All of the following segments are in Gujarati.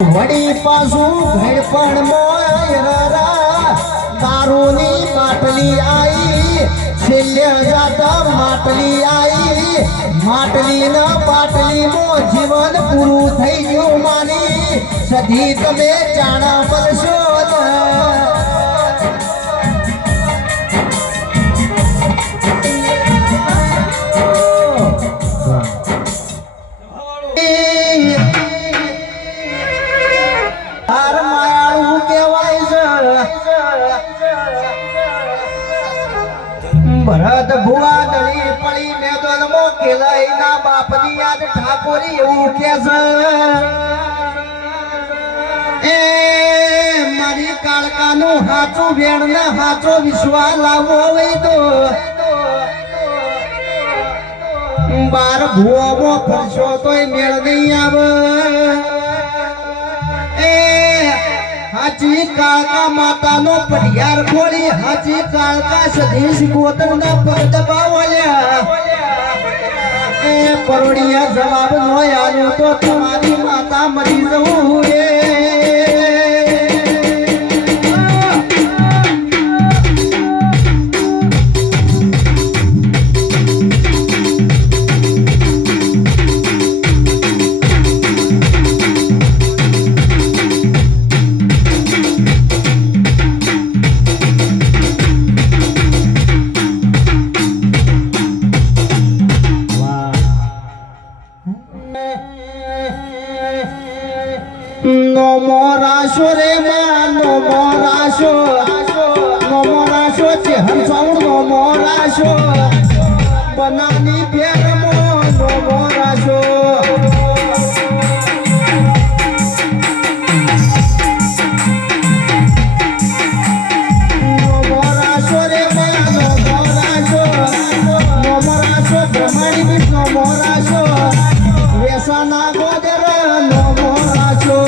વડી પાછું ઘડપણ મોયરા દારૂની માટલી આઈ છેલ્લે જાતા માટલી આઈ માટલી ના પાટલી મો જીવન પૂરું થઈ ગયું માની સધી તમે જાણા બનશો ભરત ભુવા દળી પડી મેદન મો કેલાઈ ના બાપની યાદ ઠાકોરી એવું કે છે એ મારી કાળકાનું હાચું વેણ ને હાચો વિશ્વા લાવો હોય તો બાર ભુવો ફરશો તોય મેળ નહીં આવે એ હાજી કાળકા માતાનો પટિયાર ખોલી હાજી કાળકા સધીશ ગોતર ના પગ દબાવલ્યા એ પરોડિયા જવાબ નો આલ્યો તો તમારી માતા મરી જવું એ નો મોરાશો રે માં નો મોરાશો છે હંસાઉડ નો મોરાશો બનાની ફેર મો નો મોરાશો રે માં નો મોરાશો બ્રહ્માણી બીજ નો મોરાશો વેસાના ગોદર નો મોરાશો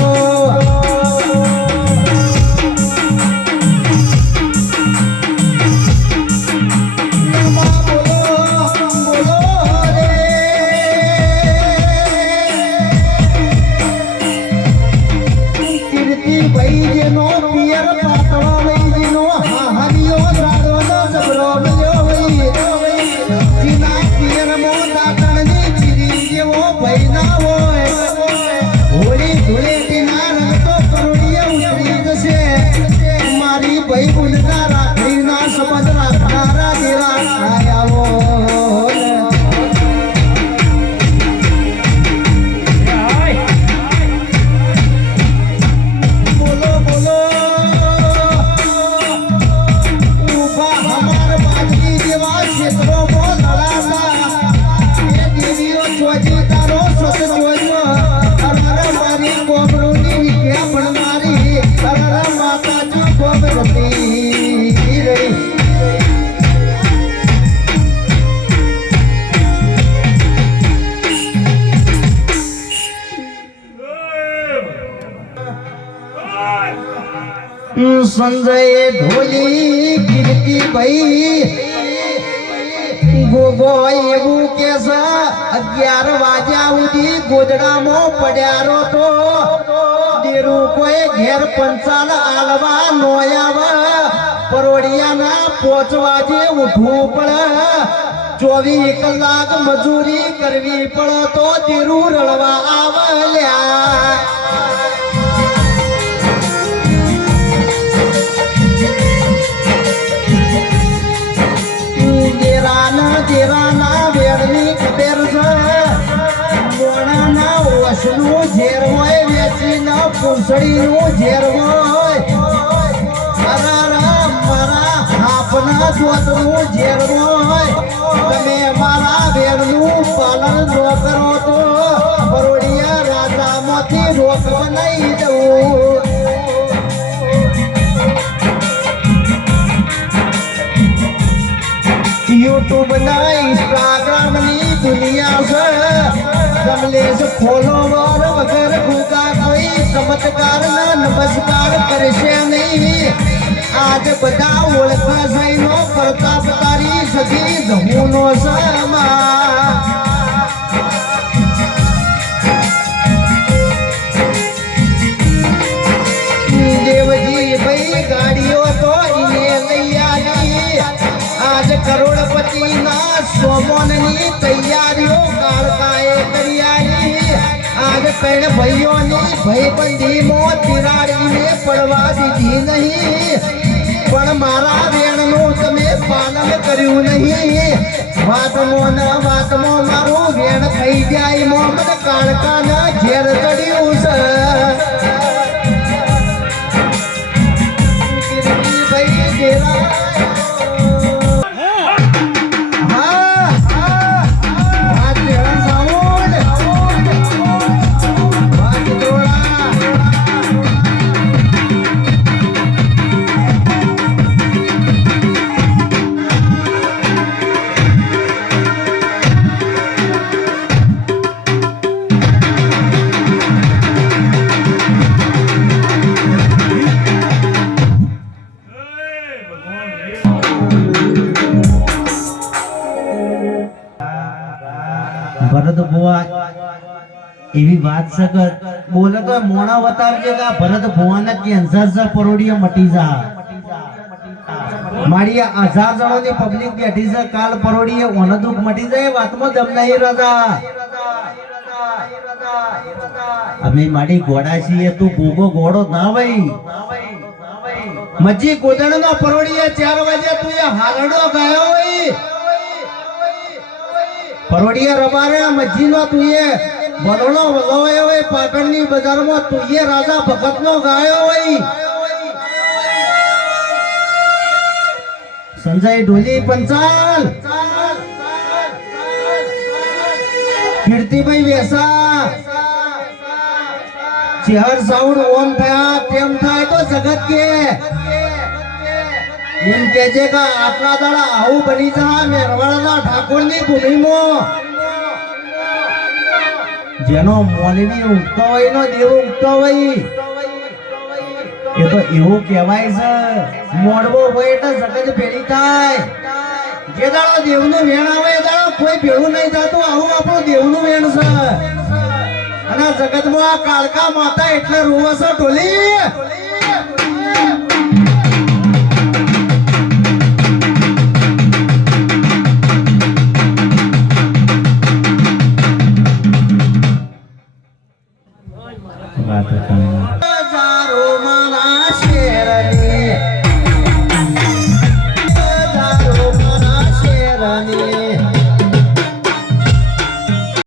સંજય ઢોલી કીર્તિ ભાઈ ગોગો એવું કે છે 11 વાગ્યા સુધી ગોદડામાં પડ્યારો તો દેરું કોઈ ઘેર પંચાલ આલવા નો આવે પરોડિયાના 5 વાગે ઉઠવું પડે 24 કલાક મજૂરી કરવી પડે તો દેરું રળવા આવલ્યા દેરાના વેળની કટેર છે મોણાના ઓસનું ઝેર હોય વેચીના પૂંછડીનું ઝેર હોય મારા હાપના દોતનું ઝેર હોય તમે મારા વેળનું પાલન ન કરો તો બરોડિયા રાજામાંથી રોક બનાવી દઉં યુટ્યુબ ના ઇન્સ્ટાગ્રામ ની દુનિયા છે કમલેશ ફોલોવર વગર ભૂગા કોઈ ચમત્કાર ના નમસ્કાર કરશે નહીં આજ બધા ઓળખા સહીનો પ્રતાપ તારી સધી ધમુનો સમા સોમોનની તૈયારીઓ કાળકાએ કરી આલી આજ કણ ભાઈઓની ભાઈબંધીમાં તિરાડીને પડવા દીધી નહીં પણ મારા વેણનું તમે પાલન કર્યું નહીં વાતમાં મારું વેણ થઈ જાય મોહમ્મદ કાળકાના ઘેર ચડ્યું છે ભાઈ ઘેરા ભરત ભુવા એવી વાત છે કે બોલે તો મોણા બતાવજે કે આ ભરત ભુવાને કેન્સર છે પરોડીએ મટી જા મારી 1000 જણોની પબ્લિક બેઠી છે કાલ પરોડીએ ઓને દુઃખ મટી જાય વાતમાં દમ નહીં રજા અમે મારી ઘોડા છીએ તું ભૂગો ઘોડો ના ભાઈ મજી ગોદણનો પરોડીએ 4 વાગે તું એ હારડો ગયો હોય પરોડીએ રબારે મજીનો તુંએ બરોણો વગાવ્યો હોય પાટણની બજારમાં તુંએ રાજા ભગતનો ગાયો હોય સંજય ઢોલી પંચાલ કીર્તિભાઈ વેસા ચેહર સાઉન્ડ ઓમ થયા તેમ થાય તો જગત કે એમ કેજે કે આટલા દાડા આવું બની જા મેરવાડાના ઠાકોરની ભૂમિમાં જેનો મોલવી ઉગતો હોય નો દેવ ઉગતો હોય એ તો એવું કહેવાય છે મોડવો હોય એટલે જગત ભેળી થાય જે દાડો દેવનું વેણ આવે એ દાડો કોઈ ભેળું નહીં થતું આવું આપણું દેવનું વેણ છે અને જગતમાં આ કાળકા માતા એટલે રોવે છે ઢોલી વાત